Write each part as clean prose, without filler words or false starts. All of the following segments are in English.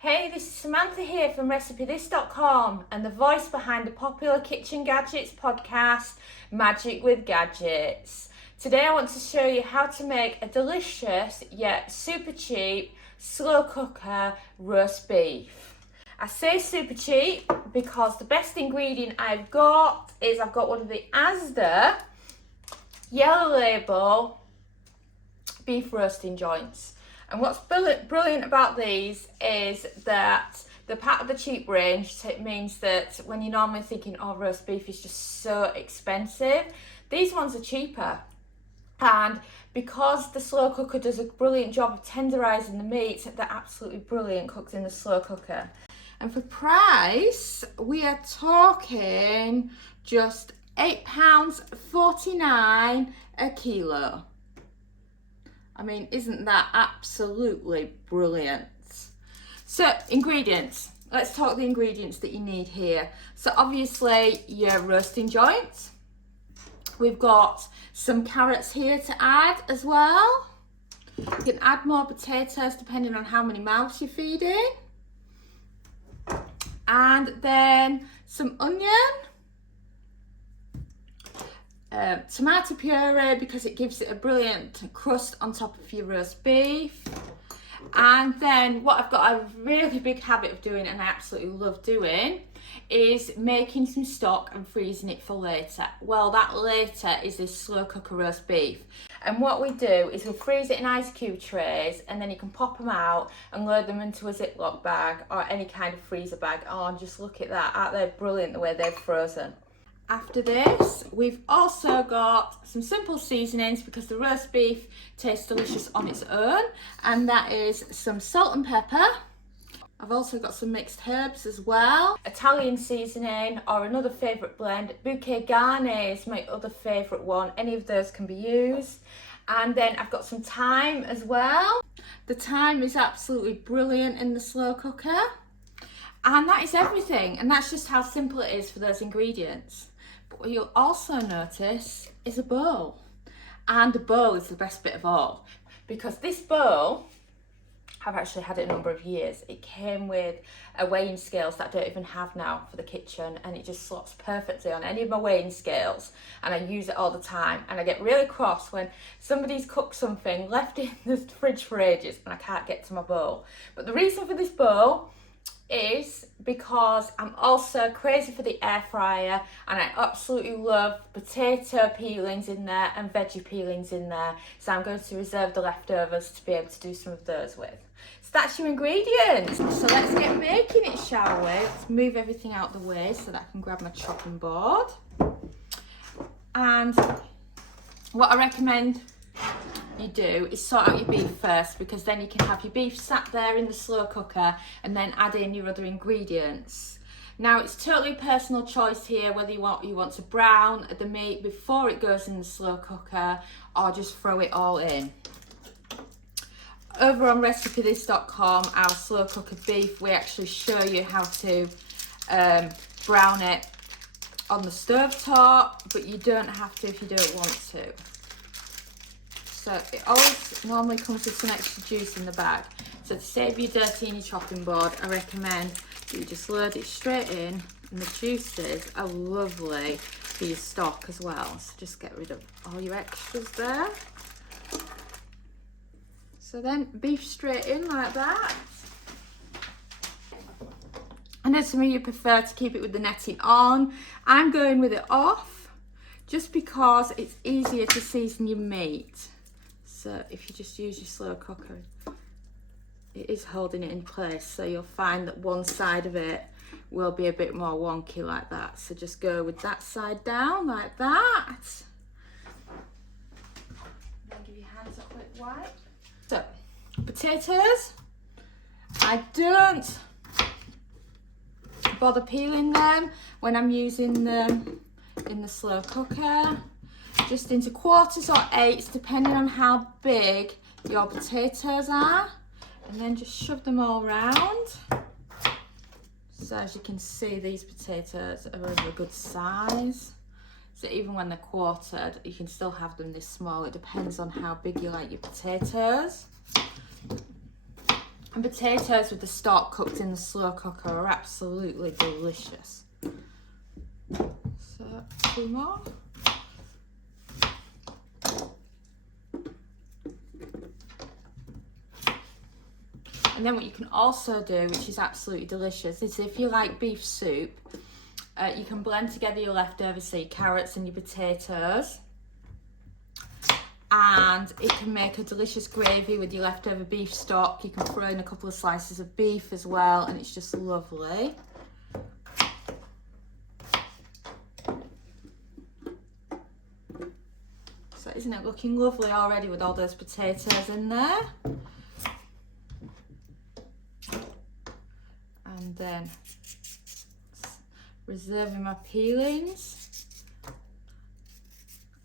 Hey, this is Samantha here from RecipeThis.com and the voice behind the popular Kitchen Gadgets podcast, Magic with Gadgets. Today I want to show you how to make a delicious yet super cheap slow cooker roast beef. I say super cheap because the best ingredient I've got one of the Asda yellow label beef roasting joints. And what's brilliant about these is that they're part of the cheap range, so it means that when you're normally thinking, oh, roast beef is just so expensive, these ones are cheaper. And because the slow cooker does a brilliant job of tenderising the meat, they're absolutely brilliant cooked in the slow cooker. And for price, we are talking just £8.49 a kilo. I mean, isn't that absolutely brilliant? So, ingredients. Let's talk the ingredients that you need here. So, obviously, your roasting joints. We've got some carrots here to add as well. You can add more potatoes depending on how many mouths you're feeding. And then some onion. Tomato puree because it gives it a brilliant crust on top of your roast beef. And then what I've got a really big habit of doing, and I absolutely love doing, is making some stock and freezing it for later. Well, that later is this slow cooker roast beef. And what we do is we freeze it in ice cube trays, and then you can pop them out and load them into a Ziploc bag or any kind of freezer bag. Oh, and just look at that, aren't they brilliant the way they've frozen? After this, we've also got some simple seasonings because the roast beef tastes delicious on its own, and that is some salt and pepper. I've also got some mixed herbs as well. Italian seasoning or another favourite blend. Bouquet Garni is my other favourite one. Any of those can be used. And then I've got some thyme as well. The thyme is absolutely brilliant in the slow cooker. And that is everything. And that's just how simple it is for those ingredients. But what you'll also notice is a bowl. And the bowl is the best bit of all. Because this bowl, I've actually had it a number of years. It came with a weighing scales that I don't even have now for the kitchen, and it just slots perfectly on any of my weighing scales, and I use it all the time. And I get really cross when somebody's cooked something, left in the fridge for ages, and I can't get to my bowl. But the reason for this bowl is because I'm also crazy for the air fryer, and I absolutely love potato peelings in there and veggie peelings in there, so I'm going to reserve the leftovers to be able to do some of those with. So that's your ingredients. So let's get making it, shall we? Let's move everything out the way so that I can grab my chopping board. And what I recommend you do is sort out your beef first, because then you can have your beef sat there in the slow cooker and then add in your other ingredients. Now, it's totally personal choice here whether you want to brown the meat before it goes in the slow cooker or just throw it all in. Over on RecipeThis.com, our slow cooker beef, we actually show you how to brown it on the stovetop, but you don't have to if you don't want to. So it always normally comes with some extra juice in the bag. So to save you dirty in your chopping board, I recommend that you just load it straight in, and the juices are lovely for your stock as well. So just get rid of all your extras there. So then beef straight in like that. I know some of you prefer to keep it with the netting on. I'm going with it off just because it's easier to season your meat. So if you just use your slow cooker, it is holding it in place, so you'll find that one side of it will be a bit more wonky like that. So just go with that side down like that. Then give your hands a quick wipe. So potatoes, I don't bother peeling them when I'm using them in the slow cooker. Just into quarters or eighths, depending on how big your potatoes are, and then just shove them all around. So as you can see, these potatoes are of a good size. So even when they're quartered, you can still have them this small. It depends on how big you like your potatoes. And potatoes with the stock cooked in the slow cooker are absolutely delicious. So 2 more. And then what you can also do, which is absolutely delicious, is if you like beef soup, you can blend together your leftovers, so your carrots and your potatoes, and it can make a delicious gravy with your leftover beef stock. You can throw in a couple of slices of beef as well, and it's just lovely. So isn't it looking lovely already with all those potatoes in there? And then reserving my peelings.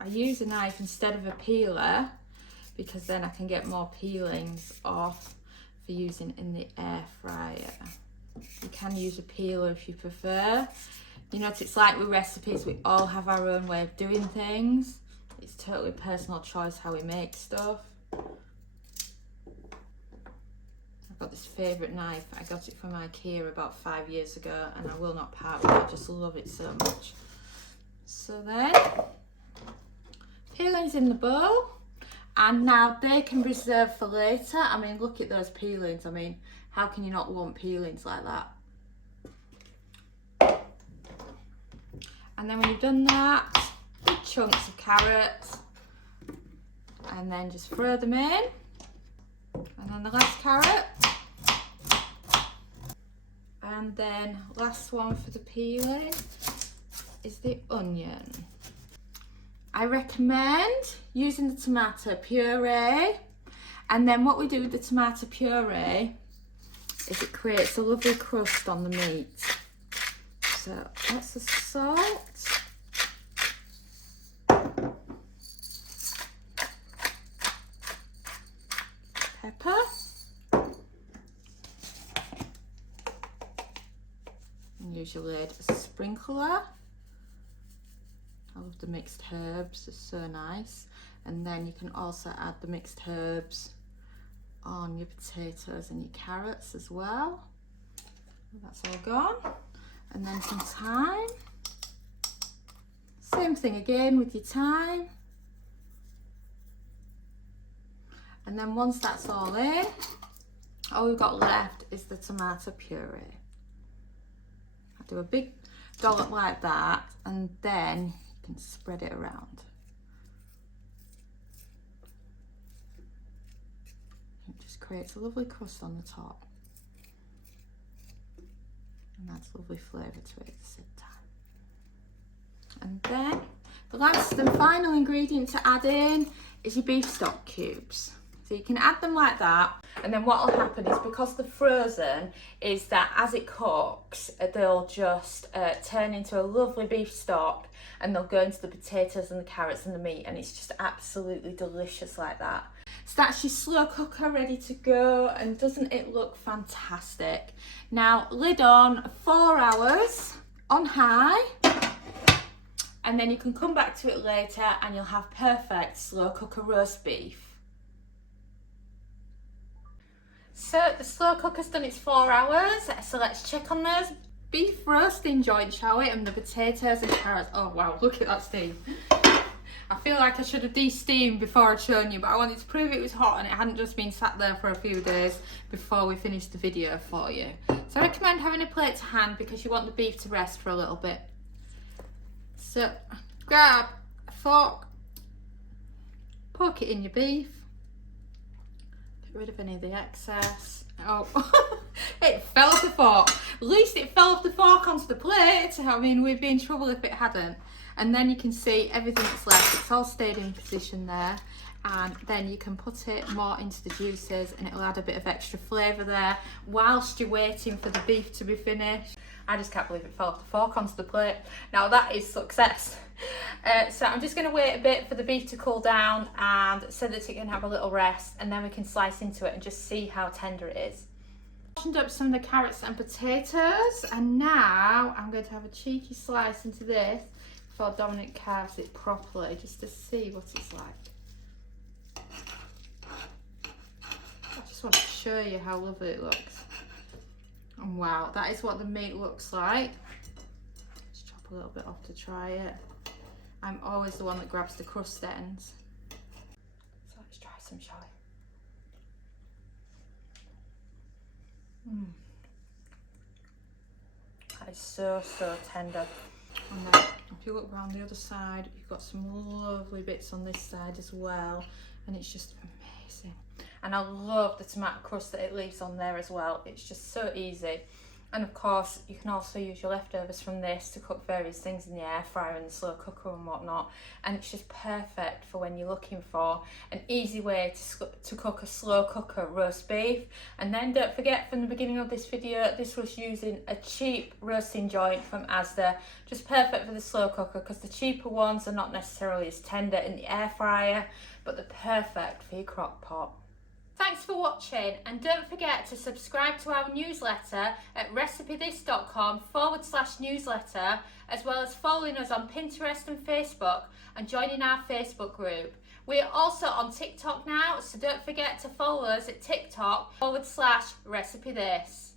I use a knife instead of a peeler because then I can get more peelings off for using in the air fryer. You can use a peeler if you prefer. You know what it's like with recipes, we all have our own way of doing things. It's totally personal choice how we make stuff. I've got this favourite knife. I got it from IKEA about 5 years ago and I will not part with it. I just love it so much. So then, peelings in the bowl, and now they can reserve for later. I mean, look at those peelings. I mean, how can you not want peelings like that? And then when you've done that, big chunks of carrots, and then just throw them in. And then the last carrot. And then last one for the peeling is the onion. I recommend using the tomato puree. And then what we do with the tomato puree is it creates a lovely crust on the meat. So that's the salt. Pepper. And use your lid as a sprinkler. I love the mixed herbs, they're so nice. And then you can also add the mixed herbs on your potatoes and your carrots as well. That's all gone. And then some thyme. Same thing again with your thyme. And then once that's all in, all we've got left is the tomato puree. I do a big dollop like that, and then you can spread it around. It just creates a lovely crust on the top. And that's lovely flavour to it at the same time. And then the last and final ingredient to add in is your beef stock cubes. So you can add them like that, and then what will happen is, because they're frozen, is that as it cooks, they'll just turn into a lovely beef stock, and they'll go into the potatoes and the carrots and the meat, and it's just absolutely delicious like that. So that's your slow cooker ready to go, and doesn't it look fantastic? Now, lid on 4 hours on high, and then you can come back to it later and you'll have perfect slow cooker roast beef. So the slow cooker's done its 4 hours, so let's check on those beef roasting joints, shall we? And the potatoes and carrots. Oh wow, look at that steam. I feel like I should have de-steamed before I'd shown you, but I wanted to prove it was hot and it hadn't just been sat there for a few days before we finished the video for you. So I recommend having a plate to hand because you want the beef to rest for a little bit. So grab a fork, poke it in your beef, get rid of any of the excess. Oh, it fell off the fork. At least it fell off the fork onto the plate. I mean, we'd be in trouble if it hadn't. And then you can see everything that's left. It's all stayed in position there. And then you can put it more into the juices and it'll add a bit of extra flavour there whilst you're waiting for the beef to be finished. I just can't believe it fell off the fork onto the plate. Now that is success. So I'm just going to wait a bit for the beef to cool down and so that it can have a little rest, and then we can slice into it and just see how tender it is. I've portioned up some of the carrots and potatoes, and now I'm going to have a cheeky slice into this before Dominic carves it properly, just to see what it's like. I just want to show you how lovely it looks. And wow, that is what the meat looks like. Let's chop a little bit off to try it. I'm always the one that grabs the crust ends. So let's try some, shall we? That is so tender. And then if you look around the other side, you've got some lovely bits on this side as well, and it's just amazing. And I love the tomato crust that it leaves on there as well. It's just so easy. And of course, you can also use your leftovers from this to cook various things in the air fryer and the slow cooker and whatnot. And it's just perfect for when you're looking for an easy way to cook a slow cooker roast beef. And then don't forget, from the beginning of this video, this was using a cheap roasting joint from Asda. Just perfect for the slow cooker, because the cheaper ones are not necessarily as tender in the air fryer, but they're perfect for your crock pot. Thanks for watching, and don't forget to subscribe to our newsletter at recipethis.com/newsletter, as well as following us on Pinterest and Facebook and joining our Facebook group. We are also on TikTok now, so don't forget to follow us at TikTok /recipethis.